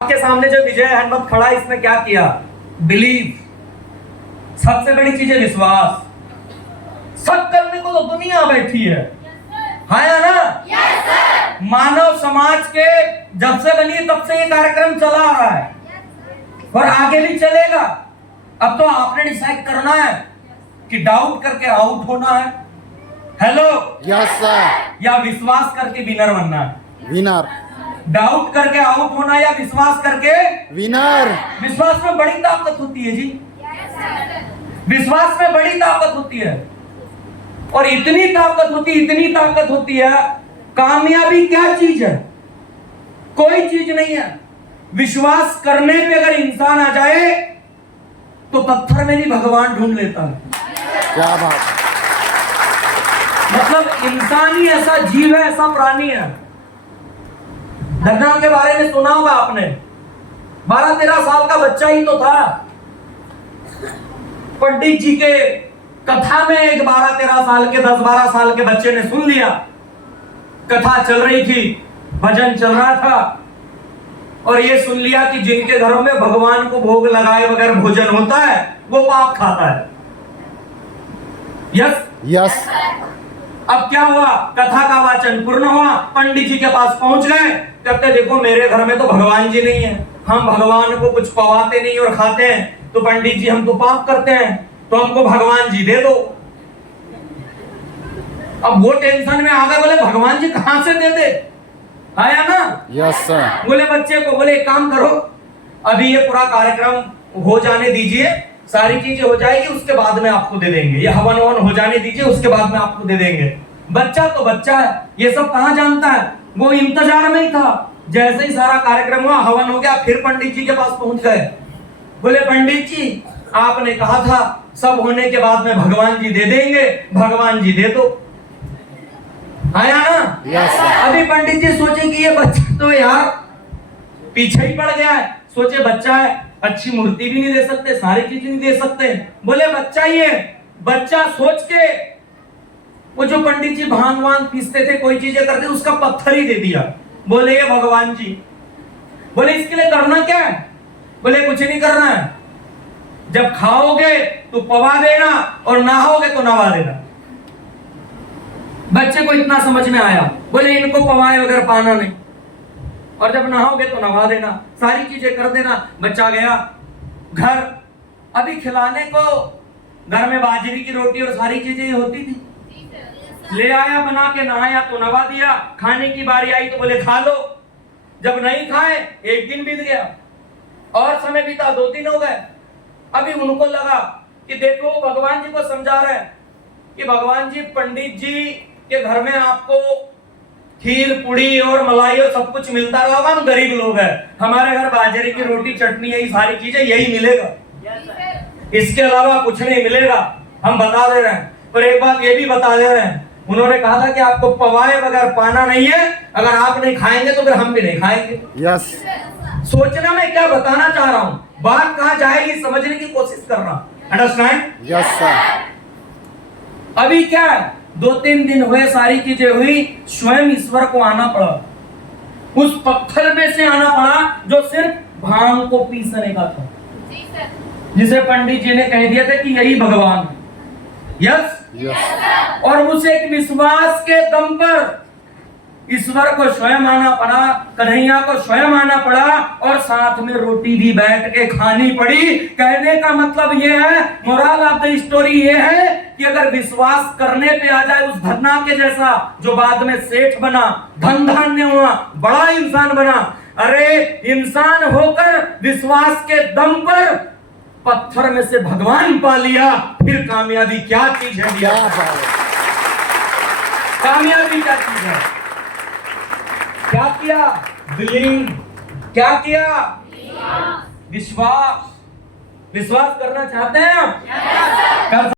आपके सामने जो विजय अहमद खड़ा है, इसने क्या किया? बिलीव। सबसे बड़ी चीज है विश्वास। सब करने को तो दुनिया बैठी है या ना? मानव समाज के जब से बनी तब से ये कार्यक्रम चला आ रहा है और आगे भी चलेगा। अब तो आपने डिसाइड करना है कि डाउट करके आउट होना है, हेलो, यस सर, या विश्वास करके विनर बनना है। विनर। डाउट करके आउट होना या विश्वास करके विनर। विश्वास में बड़ी ताकत होती है जी। विश्वास में बड़ी ताकत होती है और इतनी ताकत होती है। कामयाबी क्या चीज है? कोई चीज नहीं है। विश्वास करने पे अगर इंसान आ जाए तो पत्थर में भी भगवान ढूंढ लेता है। क्या बात। मतलब इंसान ही ऐसा जीव है, ऐसा प्राणी है। धन्ना के बारे में सुना होगा आपने। 12-13 साल का बच्चा ही तो था। पंडित जी के कथा में एक 12-13 साल के 10-12 साल के बच्चे ने सुन लिया। कथा चल रही थी, भजन चल रहा था और ये सुन लिया कि जिनके घरों में भगवान को भोग लगाए बगैर भोजन होता है वो पाप खाता है। Yes yes. अब क्या हुआ? कथा का वाचन पूर्ण हुआ, पंडित जी के पास पहुंच गए। कहते देखो मेरे घर में तो भगवान जी नहीं है, हम भगवान को कुछ पवाते नहीं और खाते हैं, तो पंडित जी हम तो पाप करते हैं, तो हमको भगवान जी दे दो। अब वो टेंशन में आ गए, बोले भगवान जी कहां से दे दे? आया ना? Yes sir. बोले बच्चे को, बोले एक काम करो, अभी ये पूरा कार्यक्रम हो जाने दीजिए, सारी चीजें हो जाएगी, उसके बाद में आपको दे देंगे। ये हवन ववन हो जाने दीजिए, उसके बाद में आपको दे देंगे। बच्चा तो बच्चा है, ये सब कहां जानता है। वो इंतजार में ही था। जैसे ही सारा कार्यक्रम हुआ, हवन हो गया, फिर पंडित जी के पास पहुंच गए। बोले पंडित जी आपने कहा था सब होने के बाद में भगवान जी दे देंगे, भगवान जी दे दो। आया ना? Yes sir. अभी पंडित जी सोचे कि ये बच्चा तो यार पीछे ही पड़ गया है। सोचे बच्चा है, अच्छी मूर्ति भी नहीं दे सकते, सारी चीजें नहीं दे सकते। बोले बच्चा ही है। बच्चा सोच के वो जो पंडित जी भांग वांग पीसते थे, कोई चीजें करते, उसका पत्थर ही दे दिया। बोले ये भगवान जी। बोले इसके लिए करना क्या है? बोले कुछ नहीं करना है, जब खाओगे तो पवा देना और नहाओगे तो नवा देना। बच्चे को इतना समझ में आया। बोले इनको पवाए वगैरह पाना नहीं, और जब नहाओगे तो नहा देना, सारी चीजें कर देना। बच्चा गया घर। अभी खिलाने को घर में बाजरी की रोटी और सारी चीजें होती थी। ले आया, बना के नहाया तो नवा दिया। खाने की बारी आई तो बोले खा लो। जब नहीं खाए, एक दिन बीत गया और समय बीता, 2 दिन हो गए। अभी उनको लगा कि देखो भगवान जी को समझा रहे हैं कि भगवान जी पंडित जी के घर में आपको खीर पूड़ी और मलाई और सब कुछ मिलता रहा होगा, हम गरीब लोग हैं, हमारे घर बाजरे की रोटी चटनी यही सारी चीजें यही मिलेगा, इसके अलावा कुछ नहीं मिलेगा, हम बता दे रहे हैं। पर एक बात ये भी बता दे रहे हैं, उन्होंने कहा था कि आपको पवाए बगैर पाना नहीं है, अगर आप नहीं खाएंगे तो फिर हम भी नहीं खाएंगे। यस। सोचना मैं क्या बताना चाह रहा हूँ, बात कहां जाएगी समझने की कोशिश कर रहा हूं। अंडरस्टैंड? Yes sir. अभी क्या है, 2-3 दिन हुए, सारी चीजें हुई, स्वयं ईश्वर को आना पड़ा। उस पत्थर में से आना पड़ा जो सिर्फ भांग को पीसने का था, जिसे पंडित जी ने कह दिया था कि यही भगवान है। यस। यस। और उस एक विश्वास के दम पर ईश्वर को स्वयं आना पड़ा, कन्हैया को स्वयं आना पड़ा और साथ में रोटी भी बैठ के खानी पड़ी। कहने का मतलब ये है, मोरल ऑफ द स्टोरी ये है कि अगर विश्वास करने पे आ जाए, उस धन्ना के जैसा जो बाद में सेठ बना, धन धान्य हुआ, बड़ा इंसान बना। अरे इंसान होकर विश्वास के दम पर पत्थर में से भगवान पा लिया, फिर कामयाबी क्या चीज है? क्या बात है। कामयाबी क्या चीज है? क्या किया? बिलीव। क्या किया? विश्वास। विश्वास करना चाहते हैं आप?